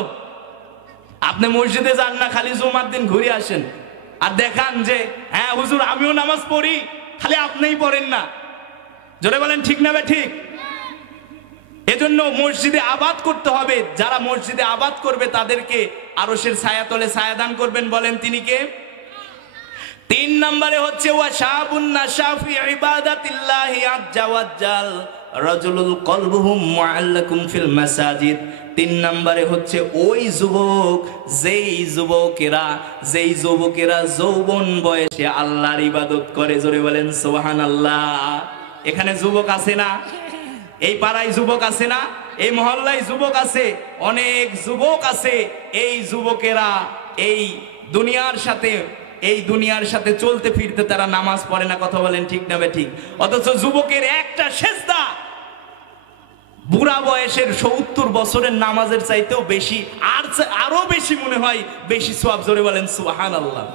আপনি মসজিদে যান না, খালি জুমার দিন ঘুরে আসেন, আর দেখান যে হ্যাঁ হুজুর আমিও নামাজ পড়ি, খালি আপনিই পড়েন না। জোরে বলেন ঠিক না বে ঠিক? এজন্য মসজিদে আবাদ করতে হবে। যারা মসজিদে আবাদ করবে তাদেরকে আরশের ছায়া তলে ছায়া দান করবেন। বলেন তিনি কে? 3 নম্বরে হচ্ছে ওয়াশাবুন নাশাফি ইবাদাতিল্লাহি আজ্জা ওয়াজ্জাল রাজুলুল কলবুহুম মুআল্লাকুম ফিল মাসাজিদ। 3 নম্বরে হচ্ছে ওই যুবক, যেই যুবকেরা যৌবন বয়সে আল্লাহর ইবাদত করে। জোরে বলেন সুবহানাল্লাহ। এখানে যুবক আছে না? এই পাড়ায় যুবক আছে না? এই মহল্লায় যুবক আছে, অনেক যুবক আছে। এই যুবকেরা এই দুনিয়ার সাথে চলতে ফিরতে তারা নামাজ পড়ে না। কথা বলেন ঠিক না বে ঠিক? অথচ যুবকের একটা সেজদা বুড়া বয়সের 70 বছরের নামাজের চাইতেও বেশি, আরো বেশি মনে হয় বেশি সওয়াব। জোরে বলেন সুবহানাল্লাহ।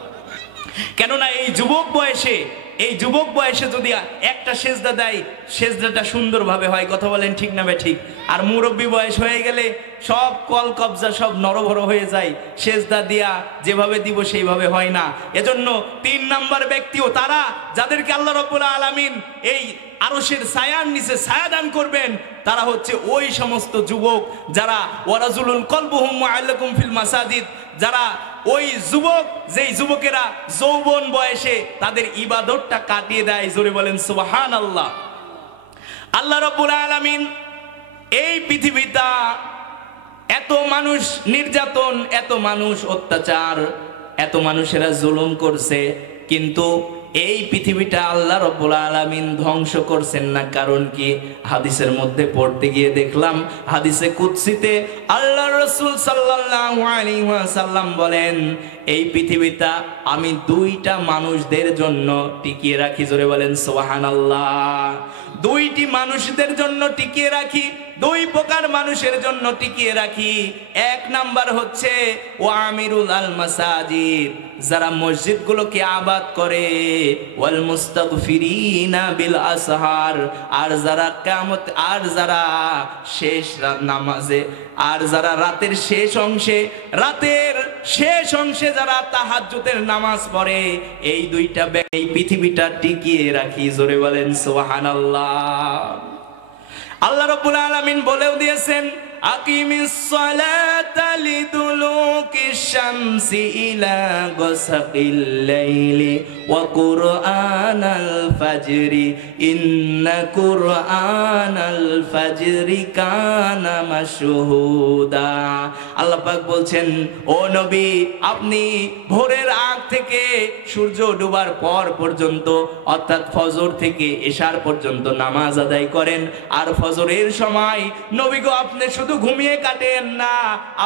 কেননা এই যুবক বয়সে এই যুবক বয়সে যদি একটা সেজদা দেয়, সেজদাটা সুন্দরভাবে হয়, কথা বলেন ঠিক না ঠিক? আর মুরব্বী বয়স হয়ে গেলে সব কল কবজা সব নরভর হয়ে যায়, সেজদা দিয়া যেভাবে দিব সেইভাবে হয় না। এজন্য 3 নাম্বার ব্যক্তিও তারা যাদেরকে আল্লাহ রাব্বুল আলামিন এই আরশের ছায়ার নিচে ছায়া দান করবেন, তারা হচ্ছে ওই সমস্ত যুবক যারা ওয়ারাজুলুল কলবুহুম মুআল্লাকুম ফিল মাসাজিদ, যারা ওই যুবক, যেই যুবকেরা যৌবন বয়সে তাদের ইবাদতটা কাটিয়ে দেয়। জোরে বলেন সুবহানাল্লাহ। আল্লাহ রাব্বুল আলামিন এই পৃথিবীটা এত মানুষ নির্যাতন, এত মানুষ অত্যাচার, এত মানুষেরা জুলুম করছে, কিন্তু এই পৃথিবীটা আল্লাহ রাব্বুল আলামিন ধ্বংস করছেন না। কারণ কি? হাদিসের মধ্যে পড়তে গিয়ে দেখলাম, হাদিসে কুদসিতে আল্লাহর রাসূল সাল্লাল্লাহু আলাইহি ওয়াসাল্লাম বলেন, এই পৃথিবীটা আমি 2টা মানুষদের জন্য টিকিয়ে রাখি। জোরে বলেন সুবহানাল্লাহ। 2টি মানুষদের জন্য টিকিয়ে রাখি, 2 প্রকার মানুষের জন্য টিকিয়ে রাখি। 1 নাম্বার হচ্ছে ওয়ামিরুল আল মাসাজিদ, যারা মসজিদগুলোকে আবাদ করে, ওয়াল মুস্তাগফিরিনা বিল আসহার, আর যারা কিয়ামত, আর যারা শেষ নামাজে, আর যারা রাতের শেষ অংশে যারা তাহাজ্জুদের নামাজ পড়ে, এই 2টা এই পৃথিবীটা টিকিয়ে রাখি। জোরে বলেন সুবহানাল্লাহ। আল্লাহ রাব্বুল আলামিন বলেও দিয়েছেন, আকিমিস সালাতা লিদুলুকিশ শামসি ইলা গাসাকিল লাইলি ওয়া কুরআনাল ফাজরি ইন্না কুরআনাল ফাজরি কানা মাশহুদা। আল্লাহ পাক বলছেন, ও নবী, আপনি ভোরের আগ থেকে সূর্য ডোবার পর পর্যন্ত, অর্থাৎ ফজর থেকে এশার পর্যন্ত নামাজ আদায় করেন। আর ফজরের সময় নবী গো, আপনি শুধু ঘুমিয়ে কাটেন না,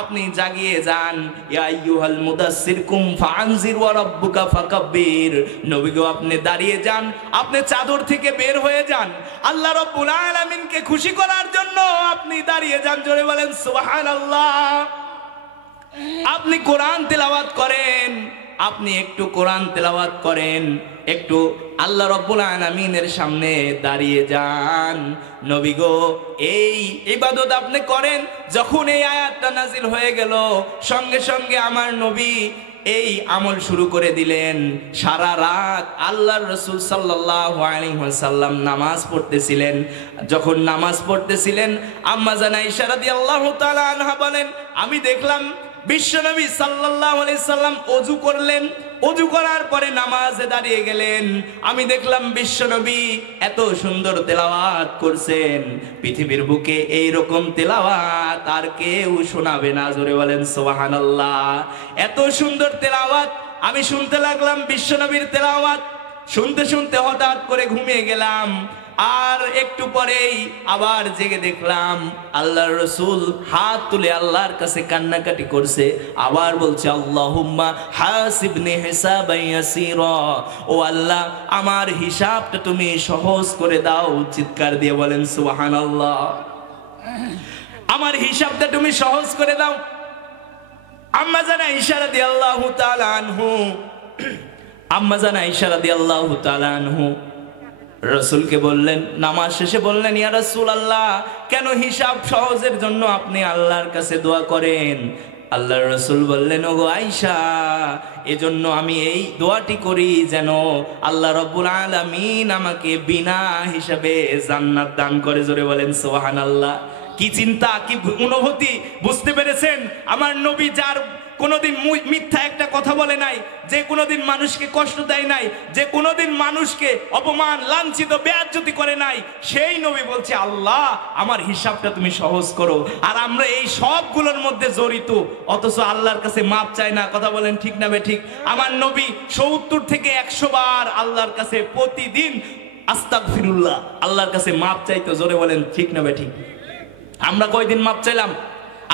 আপনি জাগিয়ে যান। ইয়া আইয়ুহাল মুদাসসির কুম ফাআনজির ওয়া রাব্বুকা ফাকাব্বির। নবী গো, আপনি দাঁড়িয়ে যান, আপনি চাদর থেকে বের হয়ে যান, আল্লাহ রাব্বুল আলামিনকে খুশি করার জন্য আপনি দাঁড়িয়ে যান। জোরে বলেন সুবহানাল্লাহ। আপনি কোরআন তেলাওয়াত করেন, আপনি একটু কোরআন তেলাওয়াত করেন, একটু আল্লাহ রাব্বুল আলামিনের সামনে দাঁড়িয়ে যান। নবী গো, এই ইবাদত আপনি করেন। যখন এই আয়াতটা নাজিল হয়ে গেল, সঙ্গে সঙ্গে আমার নবী এই আমল শুরু করে দিলেন। সারা রাত আল্লাহর রাসূল সাল্লাল্লাহু আলাইহি ওয়াসাল্লাম নামাজ পড়তেছিলেন। যখন নামাজ পড়তেছিলেন, আম্মা জান আয়েশা রাদিয়াল্লাহু তাআলা আনহা বলেন, আমি দেখলাম বিশ্বনবী সাল্লাল্লাহু আলাইহি সাল্লাম ওযু করলেন, ওযু করার পরে নামাজে দাঁড়িয়ে গেলেন। আমি দেখলাম বিশ্বনবী এত সুন্দর তেলাওয়াত করছেন, পৃথিবীর বুকে এই রকম তেলাওয়াত আর কেউ শোনাবে না। জোরে বলেন সুবহানাল্লাহ। এত সুন্দর তেলাওয়াত আমি শুনতে লাগলাম, বিশ্বনবীর তেলাওয়াত শুনতে শুনতে হঠাৎ করে ঘুমিয়ে গেলাম। আর একটু পরেই আবার জেগে দেখলাম আল্লাহর রাসূল হাত তুলে আল্লাহর কাছে কান্নাকাটি করছে, আবার বলছে, আল্লাহুম্মা হাসিবনি হিসাবান ইয়াসীরা। ও আল্লাহ, আমার হিসাবটা তুমি সহজ করে দাও। চিৎকার দিয়ে বলেন সুবহানাল্লাহ। আমার হিসাবটা তুমি সহজ করে দাও। আম্মা জান আয়েশা রাদিয়াল্লাহু তাআলা আনহু, আম্মা জান আয়েশা রাদিয়াল্লাহু তাআলা আনহু রাসূলকে বললেন, নামাজ শেষে বললেন, ইয়া রাসূলুল্লাহ, কেন হিসাব সহজের জন্য আপনি আল্লাহর কাছে দোয়া করেন? আল্লাহর রাসূল বললেন, ওগো আয়েশা, এজন্য আমি এই দোয়াটি করি যেন আল্লাহ রাব্বুল আলামিন আমাকে বিনা হিসাবে জান্নাত দান করে। জোরে বলেন সুবহানাল্লাহ। কি চিন্তা, কি অনুভূতি, বুঝতে পেরেছেন? আমার নবী যার কোনোদিন মিথ্যা একটা কথা বলে নাই, যে কোনোদিন মানুষকে কষ্ট দেয় নাই, যে কোনোদিন মানুষকে অপমান, লাঞ্ছিত, বেয়াজ্জতি করে নাই, সেই নবী বলছে, আল্লাহ আমার হিসাবটা তুমি সহজ করো। আর আমরা এই সবগুলোর মধ্যে জড়িত, অথচ আল্লাহর কাছে মাপ চাই না। কথা বলেন ঠিক না ঠিক? আমার নবী 70 থেকে 100 বার আল্লাহর কাছে প্রতিদিন আস্তাগফিরুল্লাহ, আল্লাহর কাছে মাপ চাইতো। জোরে বলেন ঠিক না ঠিক? আমরা কয়দিন মাপ চাইলাম?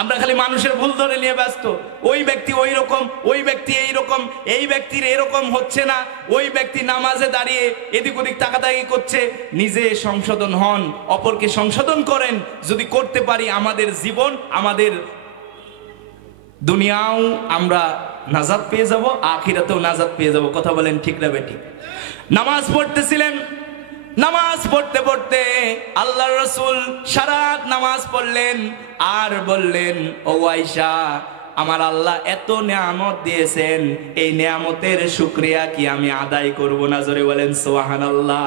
আমরা খালি মানুষের ভুল ধরে নিয়ে ব্যস্ত। ওই ব্যক্তি ওই রকম, ওই ব্যক্তি এই রকম, এই ব্যক্তির এরকম হচ্ছে না, ওই ব্যক্তি নামাজে দাঁড়িয়ে এদিক ওদিক তাকাতাকি করছে। নিজে সংশোধন হন, অপরকে সংশোধন করেন। যদি করতে পারি, আমাদের জীবন, আমাদের দুনিয়াও আমরা নাজাত পেয়ে যাব, আখিরাতেও নাজাত পেয়ে যাব। কথা বলেন ঠিক না বেঠিক? নামাজ পড়তেছিলেন। নামাজ পড়তে পড়তে আল্লাহর রাসূল সারা রাত নামাজ পড়লেন আর বললেন, ও আয়েশা, আমার আল্লাহ এত নিয়ামত দিয়েছেন, এই নিয়ামতের শুকরিয়া কি আমি আদায় করব না? জোরে বলেন সুবহানাল্লাহ।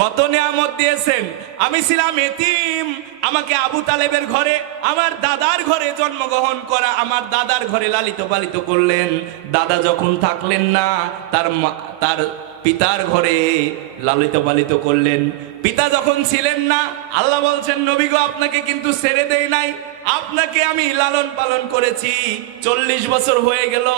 কত নিয়ামত দিয়েছেন। আমি ছিলাম এতিম, আমাকে আবু তালেবের ঘরে, আমার দাদার ঘরে জন্মগ্রহণ করা, আমার দাদার ঘরে লালিত পালিত করলেন। দাদা যখন থাকলেন না, তার পিতার ঘরে লালিত পালিত করলেন। পিতা যখন ছিলেন না, আল্লাহ বলছেন, নবী গো, আপনাকে কিন্তু ছেড়ে দেই নাই, আপনাকে আমি লালন পালন করেছি। 40 বছর হয়ে গেল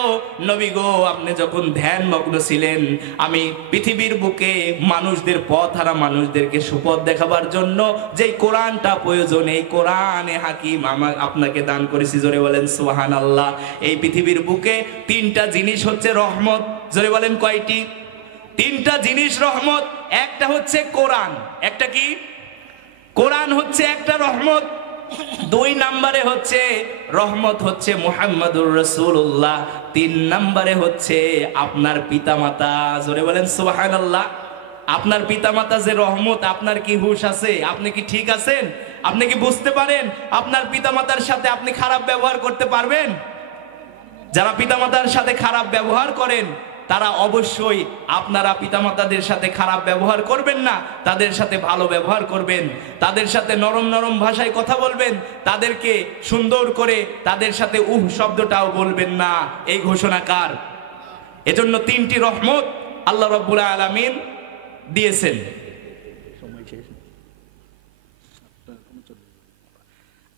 নবী গো, আপনি যখন ধ্যান মগ্ন ছিলেন, আমি পৃথিবীর বুকে মানুষদের পথ হারা মানুষদেরকে সুপথ দেখাবার জন্য যেই কোরআনটা প্রয়োজন, এই কোরআনে হাকিম আপনাকে দান করেছি। জোরে বলেন সুবহানাল্লাহ। এই পৃথিবীর বুকে 3টা জিনিস হচ্ছে রহমত। জোরে বলেন কয়টি? 3টা জিনিস রহমত। একটা হচ্ছে কোরআন। একটা কি? কোরআন হচ্ছে একটা রহমত। 2 নম্বরে হচ্ছে রহমত হচ্ছে মুহাম্মাদুর রাসূলুল্লাহ। 3 নম্বরে হচ্ছে আপনার পিতামাতা। জোরে বলেন সুবহানাল্লাহ। আপনার পিতামাতা যে রহমত, আপনার কি হুঁশ আছে? আপনি কি ঠিক আছেন? আপনি কি বুঝতে পারেন আপনার পিতামাতার সাথে আপনি খারাপ ব্যবহার করতে পারবেন? যারা পিতামাতার সাথে খারাপ ব্যবহার করেন, তারা অবশ্যই আপনারা পিতামাতাদের সাথে খারাপ ব্যবহার করবেন না, তাদের সাথে ভালো ব্যবহার করবেন, তাদের সাথে নরম নরম ভাষায় কথা বলবেন, তাদেরকে সুন্দর করে তাদের সাথে শব্দটাও বলবেন না। এই ঘোষণা কার? এজন্য 3টি রহমত আল্লাহ রাব্বুল আলামিন দিয়েছেন।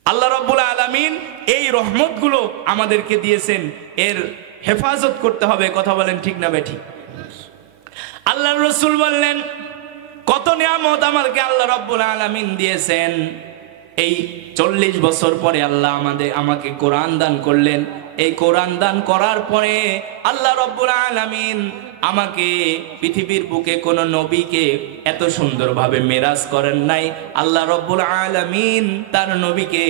আল্লাহ রাব্বুল আলামিন এই রহমতগুলো আমাদেরকে দিয়েছেন, এর হেফাজত করতে হবে। কথা বলেন ঠিক না বেঠিক? আল্লাহর রাসূল বললেন, কত নিয়ামত আমাকে আল্লাহ রাব্বুল আলামিন দিয়েছেন। এই 40 বছর পরে আল্লাহ আমাকে কোরআন দান করলেন। এই কোরআন দান করার পরে আল্লাহ রাব্বুল আলামিন আমাকে পৃথিবীর বুকে কোন নবীকে এত সুন্দরভাবে মেরাজ করেন নাই। আল্লাহ রাব্বুল আলামিন তার নবীকে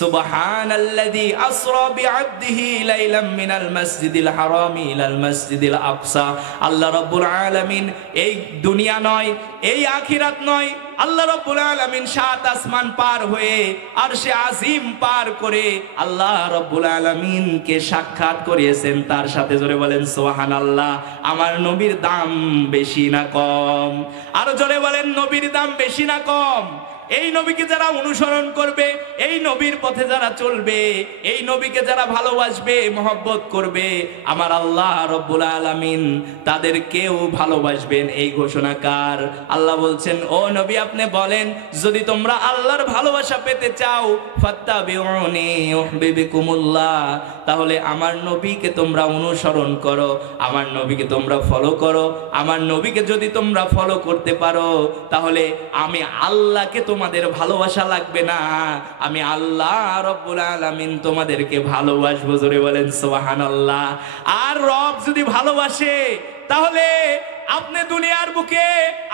সুবহানাল্লাযী আসরা বিআবদিহি লাইলাম মিনাল মাসজিদিল হারামি ইলাল মাসজিদিল আকসা। আল্লাহ রাব্বুল আলামিন এই দুনিয়া নয়, এই আখিরাত নয়, আল্লাহ রাব্বুল আলামিন 7 আসমান পার হয়ে আরশে আজিম পার করে আল্লাহ রাব্বুল আলামিনকে সাক্ষাৎ করিয়েছেন তার সাথে। জোরে বলেন সুবহানাল্লাহ। আমার নবীর দাম বেশি না কম? আরো জোরে বলেন, নবীর দাম বেশি না কম? এই নবীকে যারা অনুসরণ করবে, এই নবীর পথে যারা চলবে, এই নবীকে যারা ভালোবাসবে, মহব্বত করবে, আমার আল্লাহ রাব্বুল আলামিন তাদেরকেও ভালোবাসবেন। এই ঘোষণা কার? আল্লাহ বলছেন, ও নবী, আপনি বলেন, যদি তোমরা আল্লাহর ভালোবাসা পেতে চাও, ফাত্তাবিউনি ইউহিব্বুকুমুল্লাহ, তাহলে আমার নবীকে তোমরা অনুসরণ করো, আমার নবীকে তোমরা ফলো করো। আমার নবীকে যদি তোমরা ফলো করতে পারো, তাহলে আমি আল্লাহকে তোমাদের ভালোবাসা লাগবে না, আমি আল্লাহ রাব্বুল আলামিন তোমাদেরকে ভালোবাসবো। জোরে বলেন সুবহানাল্লাহ। আর রব যদি ভালোবাসে, তাহলে আপনি দুনিয়ার বুকে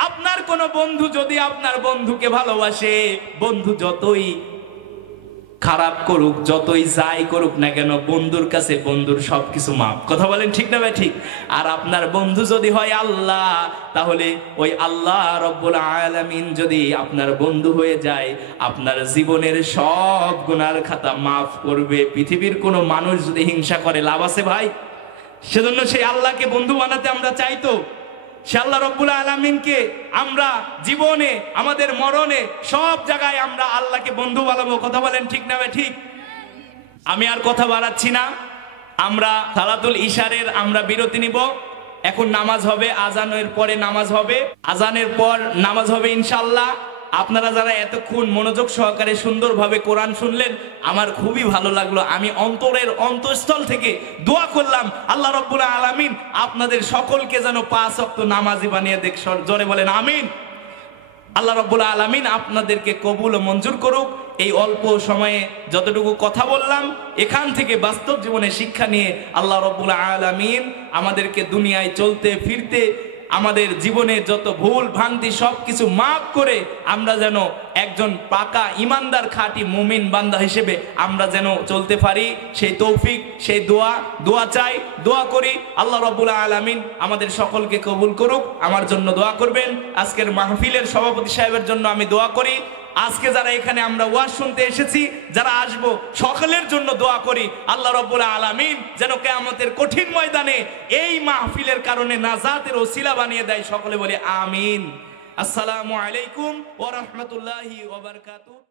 আপনার কোন বন্ধু যদি আপনার বন্ধুকে ভালোবাসে, বন্ধু যতই খারাপ করুক, যতই যাই করুক না কেন, বন্ধুর কাছে বন্ধুর সবকিছু মাপ। কথা বলেন ঠিক না ঠিক? আর আপনার বন্ধু যদি হয় আল্লাহ, তাহলে ওই আল্লাহ রাব্বুল আলামিন যদি আপনার বন্ধু হয়ে যায়, আপনার জীবনের সব গুনার খাতা মাফ করবে। পৃথিবীর কোনো মানুষ যদি হিংসা করে, লাভ আছে ভাই? সেজন্য সেই আল্লাহকে বন্ধু বানাতে আমরা চাইতো। সে আল্লাহ রাব্বুল আলামিনকে আমরা জীবনে, আমাদের মরণে, সব জায়গায় আমরা আল্লাহকে বন্ধু বানাবো। কথা বলেন ঠিক না ঠিক? আমি আর কথা বাড়াচ্ছি না, আমরা সালাতুল ইশারের আমরা বিরতি নিব। এখন নামাজ হবে, আজানের পরে নামাজ হবে, আজানের পর নামাজ হবে ইনশাআল্লাহ। আপনারা যারা এতক্ষণ মনোযোগ সহকারে সুন্দরভাবে কোরআন শুনলেন, আমার খুবই ভালো লাগলো। আমি অন্তরের অন্তঃস্থল থেকে দোয়া করলাম আল্লাহ রাব্বুল আলামিন আপনাদের সকলকে যেন 5 ওয়াক্ত নামাজি বানিয়ে দেখ। জোরে বলেন আমিন। আল্লাহ রাব্বুল আলামিন আপনাদেরকে কবুল ও মঞ্জুর করুক। এই অল্প সময়ে যতটুকু কথা বললাম, এখান থেকে বাস্তব জীবনে শিক্ষা নিয়ে আল্লাহ রাব্বুল আলামিন আমাদেরকে দুনিয়ায় চলতে ফিরতে আমাদের জীবনের যত ভুল ভ্রান্তি সবকিছু মাফ করে আমরা যেন একজন পাকা ইমানদার খাঁটি মুমিন বান্দা হিসেবে আমরা যেন চলতে পারি, সেই তৌফিক, সেই দোয়া চাই, দোয়া করি। আল্লাহ রাব্বুল আলামিন আমাদের সকলকে কবুল করুক। আমার জন্য দোয়া করবেন। আজকের মাহফিলের সভাপতি সাহেবের জন্য আমি দোয়া করি। আজকে যারা এখানে আমরা ওয়াজ শুনতে এসেছি, যারা আসবো, সকলের জন্য দোয়া করি আল্লাহ রাব্বুল আলামিন যেন কিয়ামতের কঠিন ময়দানে এই মাহফিলের কারণে নাজাতের ওসিলা বানিয়ে দেয়। সকলে বলে আমিন। আসসালামু আলাইকুম ওয়া রাহমাতুল্লাহি ওয়া বারাকাতুহু।